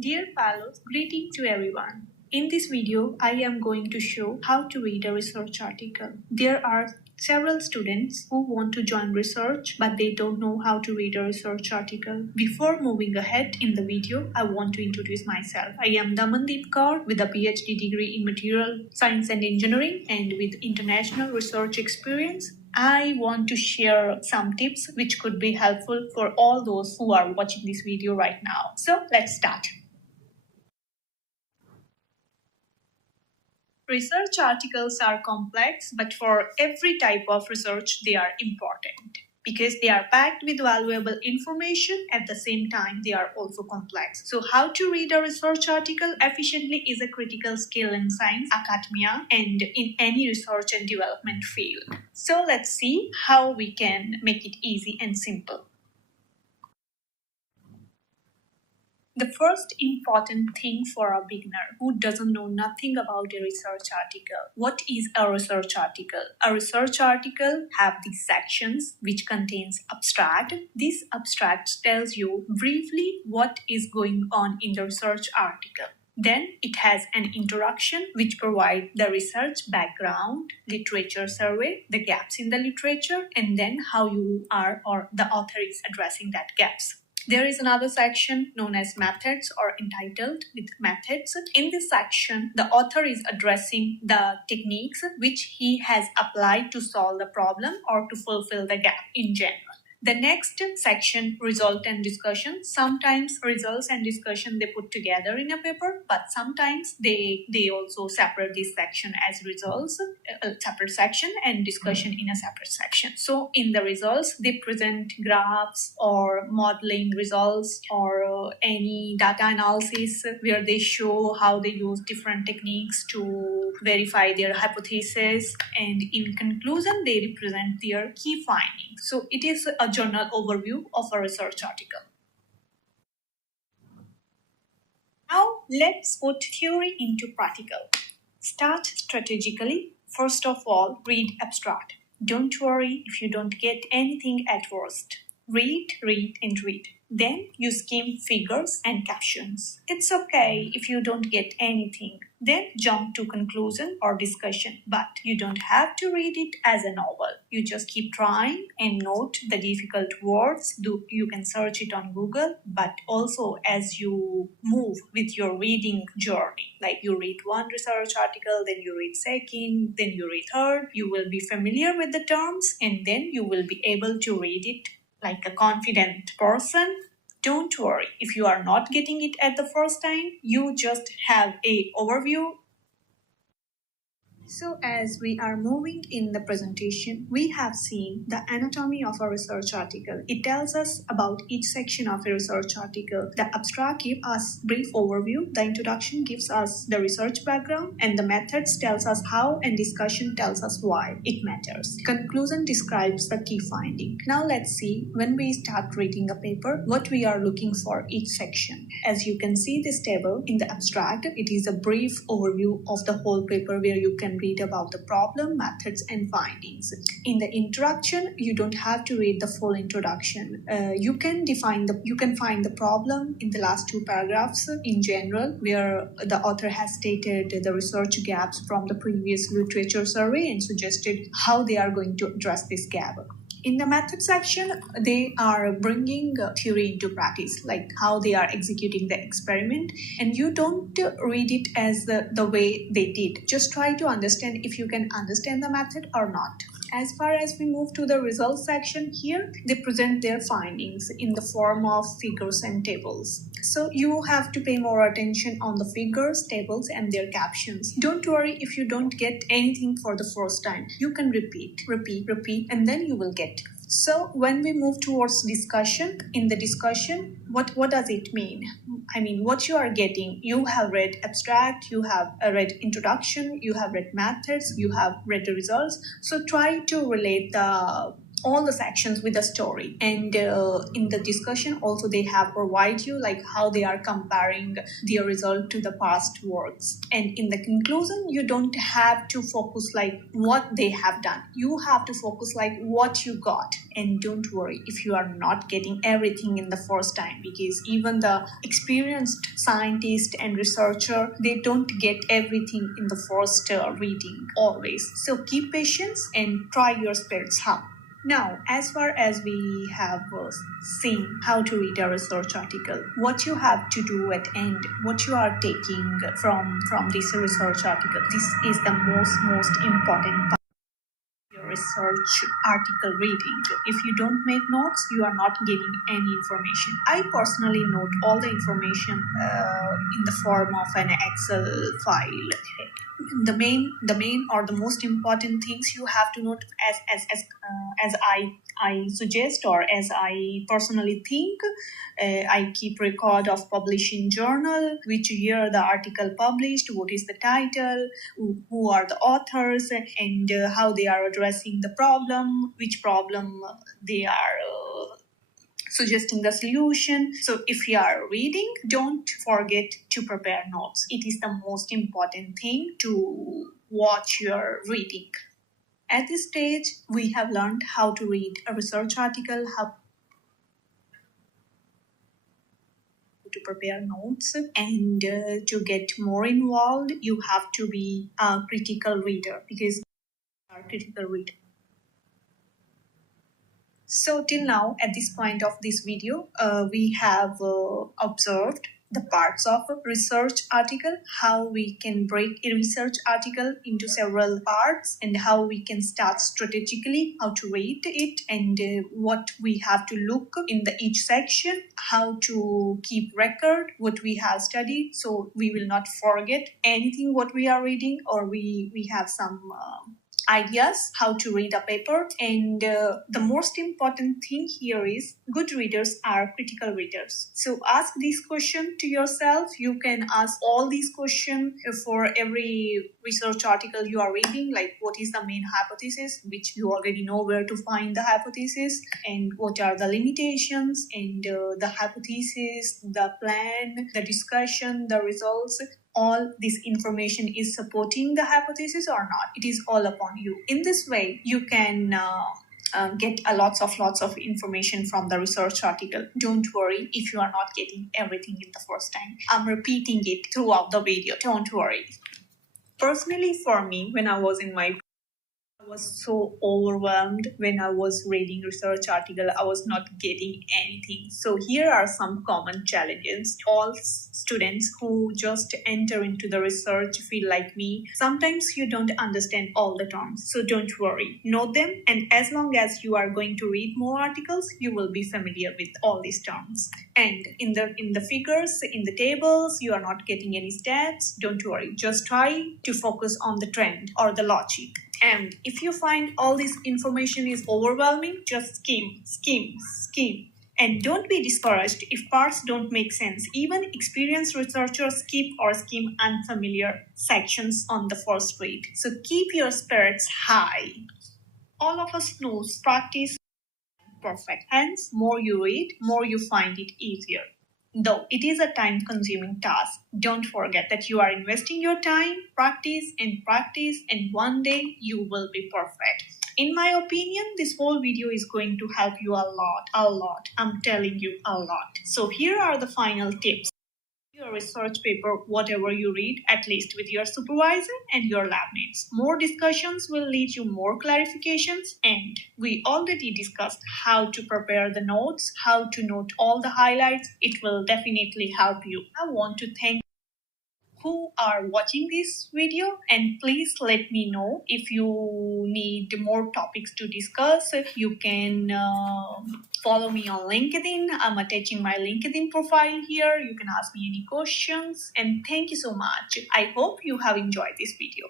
Dear fellows, greeting to everyone. In this video, I am going to show how to read a research article. There are several students who want to join research but they don't know how to read a research article. Before moving ahead in the video, I want to introduce myself. I am Damandeep Kaur with a PhD degree in Material Science and Engineering and with international research experience. I want to share some tips which could be helpful for all those who are watching this video right now. So let's start. Research articles are complex, but for every type of research, they are important. Because they are packed with valuable information, at the same time, they are also complex. So how to read a research article efficiently is a critical skill in science, academia, and in any research and development field. So let's see how we can make it easy and simple. The first important thing for a beginner who doesn't know nothing about a research article. What is a research article? A research article have these sections which contains abstract. This abstract tells you briefly what is going on in the research article. Then it has an introduction which provides the research background, literature survey, the gaps in the literature, and then how you are or the author is addressing that gaps. There is another section known as methods or entitled with methods. In this section, the author is addressing the techniques which he has applied to solve the problem or to fulfill the gap in general. The next section, result and discussion. Sometimes results and discussion they put together in a paper, but sometimes they also separate this section as results, a separate section, and discussion in a separate section. So in the results, they present graphs or modeling results or any data analysis where they show how they use different techniques to verify their hypothesis, and in conclusion, they represent their key findings. So it is a journal overview of a research article. Now let's put theory into practical. Start strategically. First of all, read abstract. Don't worry if you don't get anything at first. Read, and read. Then you skim figures and captions. It's okay if you don't get anything. Then jump to conclusion or discussion, but you don't have to read it as a novel. You just keep trying and note the difficult words. You can search it on Google, but also as you move with your reading journey, like you read one research article, then you read second, then you read third, you will be familiar with the terms and then you will be able to read it like a confident person. Don't worry if you are not getting it at the first time, you just have a overview. So as we are moving in the presentation, we have seen the anatomy of a research article. It tells us about each section of a research article. The abstract gives us brief overview, the introduction gives us the research background, and the methods tells us how, and discussion tells us why it matters. Conclusion describes the key finding. Now let's see, when we start reading a paper, what we are looking for each section. As you can see this table in the abstract, it is a brief overview of the whole paper where you can read about the problem, methods, and findings. In the introduction, you don't have to read the full introduction. You can find the problem in the last two paragraphs in general, where the author has stated the research gaps from the previous literature survey and suggested how they are going to address this gap. In the method section, they are bringing theory into practice, like how they are executing the experiment. And you don't read it as the way they did. Just try to understand if you can understand the method or not. As far as we move to the results section here, they present their findings in the form of figures and tables. So you have to pay more attention on the figures, tables, and their captions. Don't worry if you don't get anything for the first time. You can repeat, and then you will get. So when we move towards discussion, in the discussion, what does it mean? I mean, what you are getting, you have read abstract, you have read introduction, you have read methods, you have read the results. So try to relate the all the sections with a story, and in the discussion also they have provide you like how they are comparing their result to the past works, and in the conclusion you don't have to focus like what they have done, you have to focus like what you got. And don't worry if you are not getting everything in the first time, because even the experienced scientist and researcher, they don't get everything in the first reading always. So keep patience and try your spirits up. Now, as far as we have seen how to read a research article, what you have to do at end, what you are taking from this research article, this is the most important part of your research article reading. If you don't make notes, you are not getting any information. I personally note all the information in the form of an Excel file. The main or the most important things you have to note, as I suggest, or as I personally think. I keep record of publishing journal, which year the article published, what is the title, who are the authors, and how they are addressing the problem, which problem they are suggesting the solution. So if you are reading, don't forget to prepare notes. It is the most important thing to watch your reading. At this stage, we have learned how to read a research article, how to prepare notes, and to get more involved, you have to be a critical reader, because you are a critical reader. So till now, at this point of this video, we have observed the parts of a research article, how we can break a research article into several parts, and how we can start strategically how to read it, and what we have to look in the each section, how to keep record what we have studied, so we will not forget anything what we are reading, or we have some ideas how to read a paper. And the most important thing here is good readers are critical readers. So ask this question to yourself. You can ask all these questions for every research article you are reading, like what is the main hypothesis, which you already know where to find the hypothesis, and what are the limitations, and the hypothesis, the plan, the discussion, the results. All this information is supporting the hypothesis or not. It is all upon you. In this way, you can get lots of information from the research article. Don't worry if you are not getting everything in the first time. I'm repeating it throughout the video. Don't worry. Personally, for me, when I was in my I was so overwhelmed when I was reading research article. I was not getting anything. So here are some common challenges. All students who just enter into the research feel like me. Sometimes you don't understand all the terms. So don't worry. Know them, and as long as you are going to read more articles, you will be familiar with all these terms. And in the figures, in the tables, you are not getting any stats. Don't worry. Just try to focus on the trend or the logic. And if you find all this information is overwhelming, just skim. And don't be discouraged if parts don't make sense. Even experienced researchers skip or skim unfamiliar sections on the first read. So keep your spirits high. All of us knows practice perfect. Hence, more you read, more you find it easier. Though it is a time-consuming task, don't forget that you are investing your time, practice, and one day you will be perfect. In my opinion, this whole video is going to help you a lot. I'm telling you a lot. So here are the final tips. Your research paper, whatever you read, at least with your supervisor and your lab mates. More discussions will lead you more clarifications, and we already discussed how to prepare the notes, how to note all the highlights. It will definitely help you. I want to thank who are watching this video, and please let me know if you need more topics to discuss. You can follow me on LinkedIn. I'm attaching my LinkedIn profile here. You can ask me any questions, and thank you so much. I hope you have enjoyed this video.